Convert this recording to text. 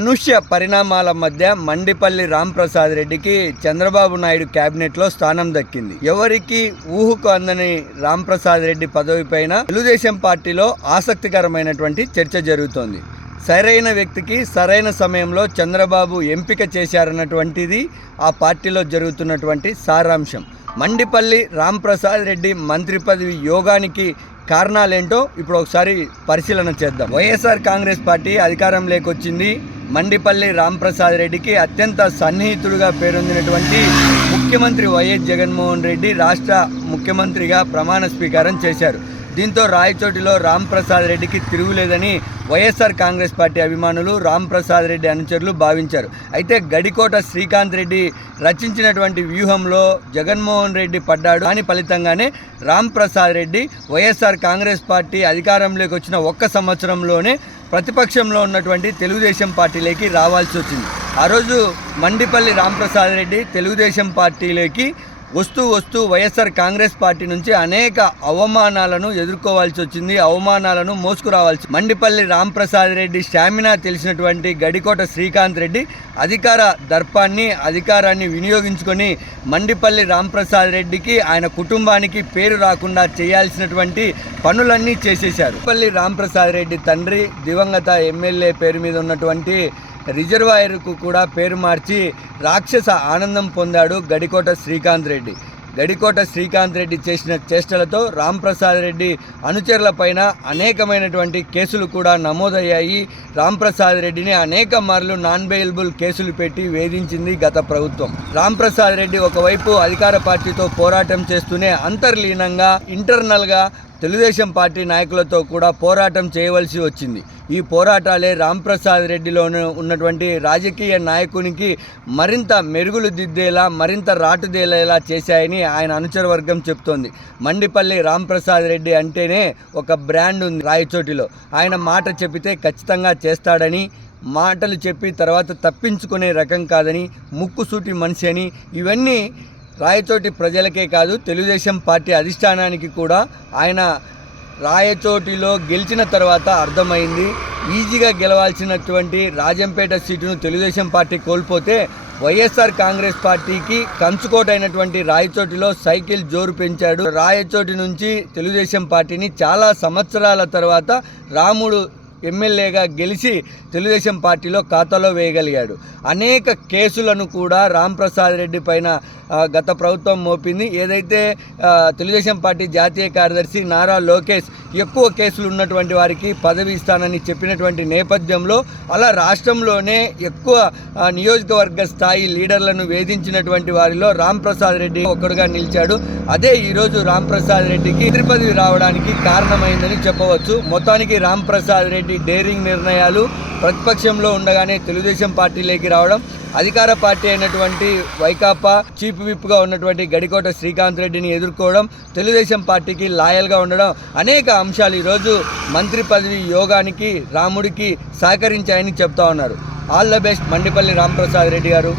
అనూహ్య పరిణామాల మధ్య మండిపల్లి రాంప్రసాద్ రెడ్డికి చంద్రబాబు నాయుడు కేబినెట్లో స్థానం దక్కింది. ఎవరికి ఊహకు అందని రాంప్రసాద్ రెడ్డి పదవిపైన తెలుగుదేశం పార్టీలో ఆసక్తికరమైనటువంటి చర్చ జరుగుతోంది. సరైన వ్యక్తికి సరైన సమయంలో చంద్రబాబు ఎంపిక చేశారన్నటువంటిది ఆ పార్టీలో జరుగుతున్నటువంటి సారాంశం. మండిపల్లి రాంప్రసాద్ రెడ్డి మంత్రి పదవి యోగానికి కారణాలేంటో ఇప్పుడు ఒకసారి పరిశీలన చేద్దాం. వైఎస్ఆర్ కాంగ్రెస్ పార్టీ అధికారంలోకి వచ్చింది. మండిపల్లి రాంప్రసాద్ రెడ్డికి అత్యంత సన్నిహితుడుగా పేరొందినటువంటి ముఖ్యమంత్రి వైఎస్ జగన్మోహన్ రెడ్డి రాష్ట్ర ముఖ్యమంత్రిగా ప్రమాణ స్వీకారం చేశారు. దీంతో రాయచోటిలో రాంప్రసాద్ రెడ్డికి తిరుగులేదని వైఎస్ఆర్ కాంగ్రెస్ పార్టీ అభిమానులు, రాంప్రసాద్ రెడ్డి అనుచరులు భావించారు. అయితే గడికోట శ్రీకాంత్ రెడ్డి రచించినటువంటి వ్యూహంలో జగన్మోహన్ రెడ్డి పడ్డాడు. దాని ఫలితంగానే రాంప్రసాద్ రెడ్డి వైఎస్ఆర్ కాంగ్రెస్ పార్టీ అధికారంలోకి వచ్చిన ఒక్క సంవత్సరంలోనే ప్రతిపక్షంలో ఉన్నటువంటి తెలుగుదేశం పార్టీలోకి రావాల్సి వచ్చింది. ఆ రోజు మండిపల్లి రాంప్రసాద్ రెడ్డి తెలుగుదేశం పార్టీలోకి వస్తూ వైఎస్ఆర్ కాంగ్రెస్ పార్టీ నుంచి అనేక అవమానాలను ఎదుర్కోవాల్సి వచ్చింది. అవమానాలను మోసుకురావాల్సి. మండిపల్లి రాంప్రసాద్ రెడ్డి స్టామినా తెలిసినటువంటి గడికోట శ్రీకాంత్ రెడ్డి అధికార దర్పాన్ని, అధికారాన్ని వినియోగించుకొని మండిపల్లి రాంప్రసాద్ రెడ్డికి, ఆయన కుటుంబానికి పేరు రాకుండా చేయాల్సినటువంటి పనులన్నీ చేసేశారు. మండిపల్లి రాంప్రసాద్ రెడ్డి తండ్రి దివంగత ఎమ్మెల్యే పేరు మీద ఉన్నటువంటి రిజర్వాయర్కు కూడా పేరు మార్చి రాక్షస ఆనందం పొందాడు గడికోట శ్రీకాంత్ రెడ్డి. గడికోట శ్రీకాంత్ రెడ్డి చేసిన చేష్టలతో రాంప్రసాద్ రెడ్డి అనుచరుల పైన అనేకమైనటువంటి కేసులు కూడా నమోదయ్యాయి. రాంప్రసాద్ రెడ్డిని అనేక మార్లు నాన్ బెయిలబుల్ కేసులు పెట్టి వేధించింది గత ప్రభుత్వం. రాంప్రసాద్ రెడ్డి ఒకవైపు అధికార పార్టీతో పోరాటం చేస్తూనే అంతర్లీనంగా ఇంటర్నల్గా తెలుగుదేశం పార్టీ నాయకులతో కూడా పోరాటం చేయవలసి వచ్చింది. ఈ పోరాటాలే రాంప్రసాద్ రెడ్డిలోనూ ఉన్నటువంటి రాజకీయ నాయకునికి మరింత మెరుగులు దిద్దేలా, మరింత రాటుదేలేలా చేశాయని ఆయన అనుచర వర్గం చెప్తోంది. మండిపల్లి రాంప్రసాద్ రెడ్డి అంటేనే ఒక బ్రాండ్ ఉంది రాయచోటిలో. ఆయన మాట చెప్పితే ఖచ్చితంగా చేస్తాడని, మాటలు చెప్పి తర్వాత తప్పించుకునే రకం కాదని, ముక్కుసూటి మనిషి అని, ఇవన్నీ రాయచోటి ప్రజలకే కాదు తెలుగుదేశం పార్టీ అధిష్టానానికి కూడా ఆయన రాయచోటిలో గెలిచిన తర్వాత అర్థమైంది. ఈజీగా గెలవాల్సినటువంటి రాజంపేట సీటును తెలుగుదేశం పార్టీ కోల్పోతే వైఎస్ఆర్ కాంగ్రెస్ పార్టీకి కంచుకోటైనటువంటి రాయచోటిలో సైకిల్ జోరు పెంచాడు. రాయచోటి నుంచి తెలుగుదేశం పార్టీని చాలా సంవత్సరాల తర్వాత రాముడు ఎమ్మెల్యేగా గెలిచి తెలుగుదేశం పార్టీలో ఖాతాలో వేయగలిగాడు. అనేక కేసులను కూడా రాంప్రసాద్ రెడ్డి పైన గత ప్రభుత్వం మోపింది. ఏదైతే తెలుగుదేశం పార్టీ జాతీయ కార్యదర్శి నారా లోకేష్ ఎక్కువ కేసులు ఉన్నటువంటి వారికి పదవి ఇస్తానని చెప్పినటువంటి నేపథ్యంలో అలా రాష్ట్రంలోనే ఎక్కువ నియోజకవర్గ స్థాయి లీడర్లను వేధించినటువంటి వారిలో రాంప్రసాద్ రెడ్డి ఒకడుగా నిలిచాడు. అదే ఈరోజు రాంప్రసాద్ రెడ్డికి మంత్రి పదవి రావడానికి కారణమైందని చెప్పవచ్చు. మొత్తానికి రాంప్రసాద్ రెడ్డి డేరింగ్ నిర్ణయాలు, ప్రతిపక్షంలో ఉండగానే తెలుగుదేశం పార్టీలోకి రావడం, అధికార పార్టీ అయినటువంటి వైకాపా చీఫ్ విప్గా ఉన్నటువంటి గడికోట శ్రీకాంత్ రెడ్డిని ఎదుర్కోవడం, తెలుగుదేశం పార్టీకి లాయల్గా ఉండడం, అనేక అంశాలు ఈరోజు మంత్రి పదవి యోగానికి, రాముడికి సహకరించాయని చెప్తా ఉన్నారు. All the best Mandipalli Ramprasad Reddy గారు.